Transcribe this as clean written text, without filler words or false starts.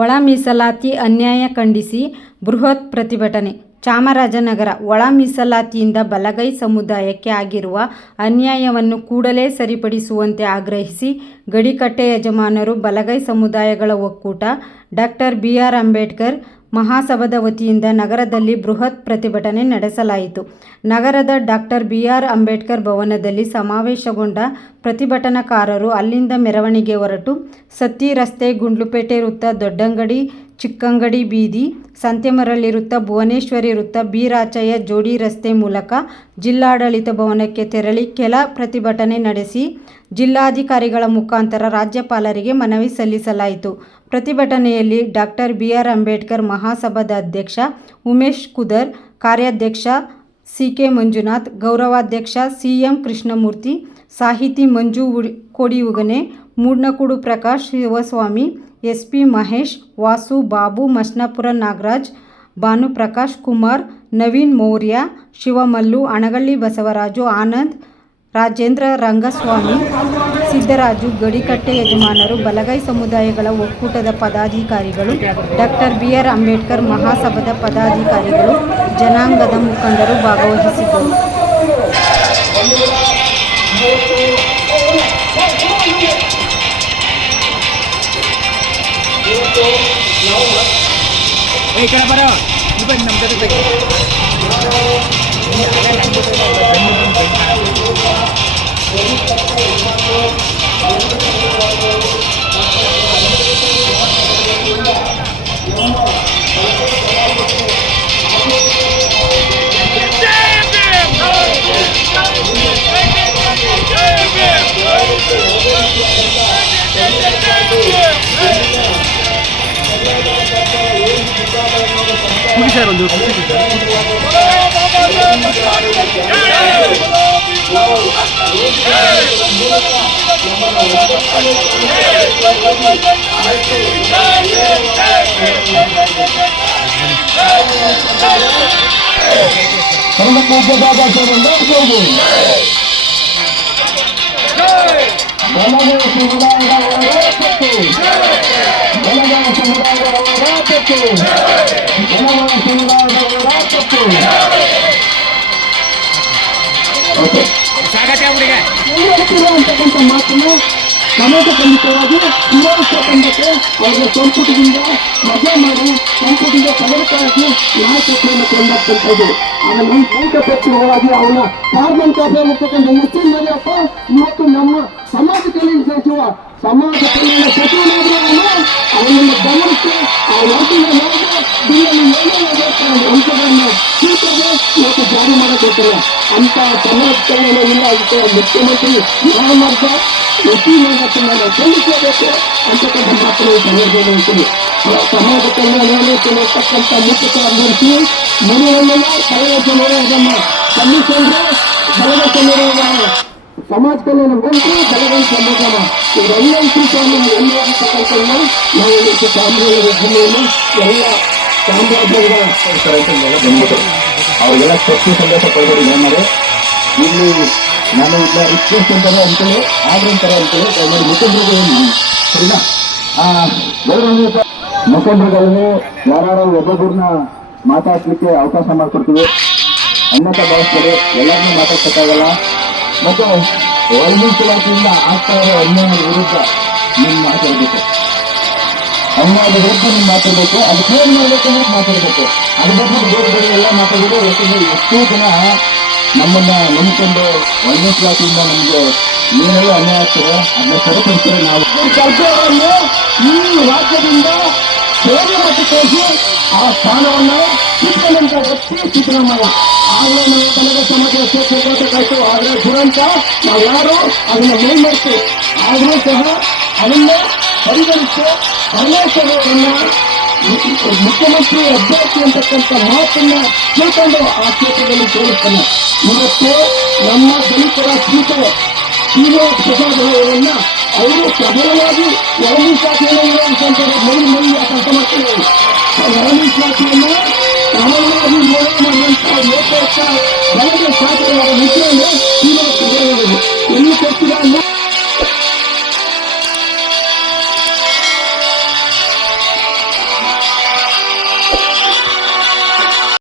ಒಳ ಮೀಸಲಾತಿ ಅನ್ಯಾಯ ಖಂಡಿಸಿ ಬೃಹತ್ ಪ್ರತಿಭಟನೆ. ಚಾಮರಾಜನಗರ ಒಳ ಮೀಸಲಾತಿಯಿಂದ ಬಲಗೈ ಸಮುದಾಯಕ್ಕೆ ಆಗಿರುವ ಅನ್ಯಾಯವನ್ನು ಕೂಡಲೇ ಸರಿಪಡಿಸುವಂತೆ ಆಗ್ರಹಿಸಿ ಗಡಿಕಟ್ಟೆ ಯಜಮಾನರು, ಬಲಗೈ ಸಮುದಾಯಗಳ ಒಕ್ಕೂಟ, ಡಾಕ್ಟರ್ ಬಿ.ಆರ್. ಅಂಬೇಡ್ಕರ್ ಮಹಾಸಭಾದ ವತಿಯಿಂದ ನಗರದಲ್ಲಿ ಬೃಹತ್ ಪ್ರತಿಭಟನೆ ನಡೆಸಲಾಯಿತು. ನಗರದ ಡಾಕ್ಟರ್ ಬಿ.ಆರ್. ಅಂಬೇಡ್ಕರ್ ಭವನದಲ್ಲಿ ಸಮಾವೇಶಗೊಂಡ ಪ್ರತಿಭಟನಾಕಾರರು ಅಲ್ಲಿಂದ ಮೆರವಣಿಗೆ ಹೊರಟು ಸತ್ತಿ ರಸ್ತೆ, ಗುಂಡ್ಲುಪೇಟೆ ವೃತ್ತ, ದೊಡ್ಡಂಗಡಿ, ಚಿಕ್ಕಂಗಡಿ ಬೀದಿ, ಸಂತೆಮರಳಿ ವೃತ್ತ, ಭುವನೇಶ್ವರಿ ವೃತ್ತ, ಬಿ. ರಾಚಯ್ಯ ಜೋಡಿ ರಸ್ತೆ ಮೂಲಕ ಜಿಲ್ಲಾಡಳಿತ ಭವನಕ್ಕೆ ತೆರಳಿ ಕೆಲ ಪ್ರತಿಭಟನೆ ನಡೆಸಿ ಜಿಲ್ಲಾಧಿಕಾರಿಗಳ ಮುಖಾಂತರ ರಾಜ್ಯಪಾಲರಿಗೆ ಮನವಿ ಸಲ್ಲಿಸಲಾಯಿತು. ಪ್ರತಿಭಟನೆಯಲ್ಲಿ ಡಾಕ್ಟರ್ ಬಿ.ಆರ್. ಅಂಬೇಡ್ಕರ್ ಮಹಾಸಭಾದ ಅಧ್ಯಕ್ಷ ಉಮೇಶ್ ಕುದರ್, ಕಾರ್ಯಾಧ್ಯಕ್ಷ ಸಿ.ಕೆ. ಮಂಜುನಾಥ್, ಗೌರವಾಧ್ಯಕ್ಷ ಸಿ.ಎಂ. ಕೃಷ್ಣಮೂರ್ತಿ, ಸಾಹಿತಿ ಮಂಜು ಕೋಡಿಉಗನೆ, ಮೂಡ್ನಕೂಡು ಪ್ರಕಾಶ್, ಶಿವಸ್ವಾಮಿ, ಎಸ್.ಪಿ. ಮಹೇಶ್, ವಾಸು, ಬಾಬು, ಮಸ್ನಾಪುರ ನಾಗರಾಜ್, ಭಾನುಪ್ರಕಾಶ್, ಕುಮಾರ್, ನವೀನ್ ಮೌರ್ಯ, ಶಿವಮಲ್ಲು, ಅಣಗಳ್ಳಿ ಬಸವರಾಜು, ಆನಂದ್, ರಾಜೇಂದ್ರ, ರಂಗಸ್ವಾಮಿ, ಸಿದ್ದರಾಜು, ಗಡಿಕಟ್ಟೆ ಯಜಮಾನರು, ಬಲಗೈ ಸಮುದಾಯಗಳ ಒಕ್ಕೂಟದ ಪದಾಧಿಕಾರಿಗಳು, ಡಾಕ್ಟರ್ ಬಿ.ಆರ್. ಅಂಬೇಡ್ಕರ್ ಮಹಾಸಭಾದ ಪದಾಧಿಕಾರಿಗಳು, ಜನಾಂಗದ ಮುಖಂಡರು ಭಾಗವಹಿಸಿದ್ದರು. ಮಾತನ್ನು ಸಮಾಜ ಖಂಡಿತವಾಗಿ ವಿರೋಧಿಸಬೇಕೆಂದರೆ ಅವರ ಸಂಪುಟದಿಂದ ಮಜಾ ಮಾಡಿ ಸಂಪುಟದಿಂದ ತೆಗೆದುಕೊಳ್ಳಿ ನಾಯಕತ್ವವನ್ನು ಕೊಂಡಾಗ್ತಕ್ಕಂಥದ್ದು. ಅದರ ನೈತಿಕ ಪಕ್ಷವಾಗಿ ಅವನ ಪಾರ್ಲಿಮೆಂಟ್ ಆಗಿರ್ತಕ್ಕಂಥ ಮುಸ್ಲಿಂ ಮನೆಯಪ್ಪ ಇವತ್ತು ನಮ್ಮ ಸಮಾಜದಲ್ಲಿ ನಡೆಸುವ ಸಮಾಜ ಕಲ್ಯಾಣ ಸಚಿವನಾದರೂ ಅವನನ್ನು ಗಮನಿಸಿ ಆ ವರ್ಗದ ಬಿಲ್ಲಲ್ಲಿ ಏನೇನು ಅಂಶಗಳನ್ನು ಸ್ವೀಕರಣೆ ಇವತ್ತು ಜಾರಿ ಮಾಡಬೇಕಲ್ಲ ಅಂತ ಸಮಾಜ ಕಲ್ಯಾಣ ಇಲ್ಲ. ಅದಕ್ಕೆ ಮುಖ್ಯಮಂತ್ರಿ ಮಹಾಮಾರ್ಗ ವಕೀಲರನ್ನು ಖಂಡಿಸಬೇಕು ಅಂತಕ್ಕಂಥ ಮಾತನ್ನು ಸಂದರ್ಭದಲ್ಲಿ ಸಮಾಜ ಕಲ್ಯಾಣ ಕೆಲತಕ್ಕಂಥ ಮುಖ್ಯ ಕಾರ್ಯದರ್ಶಿ ಮನೆಯಲ್ಲೆಲ್ಲ ಕಳೆದ ಜನರನ್ನ ಸಲ್ಲಿಸಿದ್ರೆ ಬಲದ ಜನರ ಸಮಾಜ ಕಲ್ಯಾಣ ಮಂತ್ರಿ ಬಲಗೈ ಸಮಾಗಮ ಇವರೆಲ್ಲ ವಿಷಯವನ್ನು ಎಲ್ಲತಕ್ಕಂಥನ್ನು ನಾವು ಚಾಮರಾಜನಗರ ಜಿಲ್ಲೆಯಲ್ಲಿ ಎಲ್ಲ ಚಾಮರಾಜನಗರ ಅವರಿಗೆಲ್ಲ ಶಕ್ತಿ ಸಂದೇಶ ಕೊಡಬೇಡಿ. ಏನಾದ್ರೆ ಇಲ್ಲಿ ನಾನು ಇಲ್ಲ ರಿಕ್ವೆಸ್ಟ್ ಅಂತಾರೆ ಅಂತೇಳಿ ಆದ್ರೆ ಅಂತಾರೆ ಅಂತೇಳಿ ದಯಮಾಡಿ ಮುಖಂಡರಿಗೆ ಸರಿನಾ ಮುಖಂಡರುಗಳಲ್ಲಿ ಯಾರು ಒಬ್ಬೊಬ್ಬರನ್ನ ಮಾತಾಡ್ಲಿಕ್ಕೆ ಅವಕಾಶ ಮಾಡಿಕೊಡ್ತೀವಿ. ಅನ್ಯತಾ ಭಾವಿಸ್ತಾರೆ ಎಲ್ಲರನ್ನೂ ಮಾತಾಡ್ಸಕ್ಕಾಗಲ್ಲ. ಮತ್ತು ವೈದ್ಯಕೀಯದಿಂದ ಆಗ್ತಾ ಇರೋ ಅನ್ಯಾಯದ ವಿರುದ್ಧ ನೀವು ಮಾತಾಡಬೇಕು. ಅನ್ಯಾಯದ ವಿರುದ್ಧ ನೀವು ಮಾತಾಡಬೇಕು. ಅದಕ್ಕೆ ಏನು ಮಾಡಬೇಕು ಅಂತ ಮಾತಾಡಬೇಕು. ಅದ್ರ ಬಗ್ಗೆ ಬೇರೆ ಬೇರೆ ಎಲ್ಲ ಮಾತಾಡಿದ್ರೆ ಎಷ್ಟೋ ಜನ ನಮ್ಮನ್ನ ನಂಬಿಕೊಂಡು ವೈದ್ಯಕೀಯದಿಂದ ನಮಗೆ ಏನೆಲ್ಲ ಅನ್ಯಾಯ ಆಗ್ತದೆ ಅದನ್ನ ಸರಿಪಡಿಸಿದ್ರೆ ನಾವು ಸರ್ಕಾರವನ್ನು ಈ ರಾಜ್ಯದಿಂದ ಬೇರೆ ಮಟ್ಟಕ್ಕೆ ಆ ಸ್ಥಾನವನ್ನು ಕಿತ್ತುಕೊಂಡಂತ ವ್ಯಕ್ತಿ ಸಿದ್ದರಾಮಯ್ಯ. ಆಗಲೇ ನಾವು ಬಲಗೈ ಸಮಾಜಕ್ಕೆ ಹೋಗಬೇಕಾಯ್ತು. ಆದರೆ ದುರಂತ ನಾವು ಯಾರು ಅದನ್ನ ಮೇಲ್ಮರೆತು ಆದರೂ ಸಹ ಅದನ್ನೇ ಪರಿಗಣಿಸಿ ಪರಮೇಶ್ವರವರನ್ನ ಮುಖ್ಯಮಂತ್ರಿ ಅಭ್ಯರ್ಥಿ ಅಂತಕ್ಕಂಥ ಮಾತನ್ನ ತಿಳ್ಕೊಂಡು ಆ ಕ್ಷೇತ್ರದಲ್ಲಿ ತೋರಿಸ್ತಾನೆ. ಇವತ್ತು ನಮ್ಮ ದಲಿತರ ಸ್ಪೀಕರ್ ಶ್ರೀನಿವಾಸ ಪ್ರಸಾದ್ ಅವರನ್ನ ಅವರು ಪ್ರಬಲವಾಗಿ ಒಳಮೀಸಲಾತಿಯನ್ನು ನಿರ್ವಹಿಸುವಂತಾರೆ. ಮೈ ಕೆಲಸ ಮಾಡ್ತಾರೆ. ಒಳಮೀಸಲಾತಿಯನ್ನು ಸಾಮಾನ್ಯವಾಗಿ ಮಾಡುವಂತಹ ಏಕೈಕ ಬಲದ ಶಾಸಕರಾದ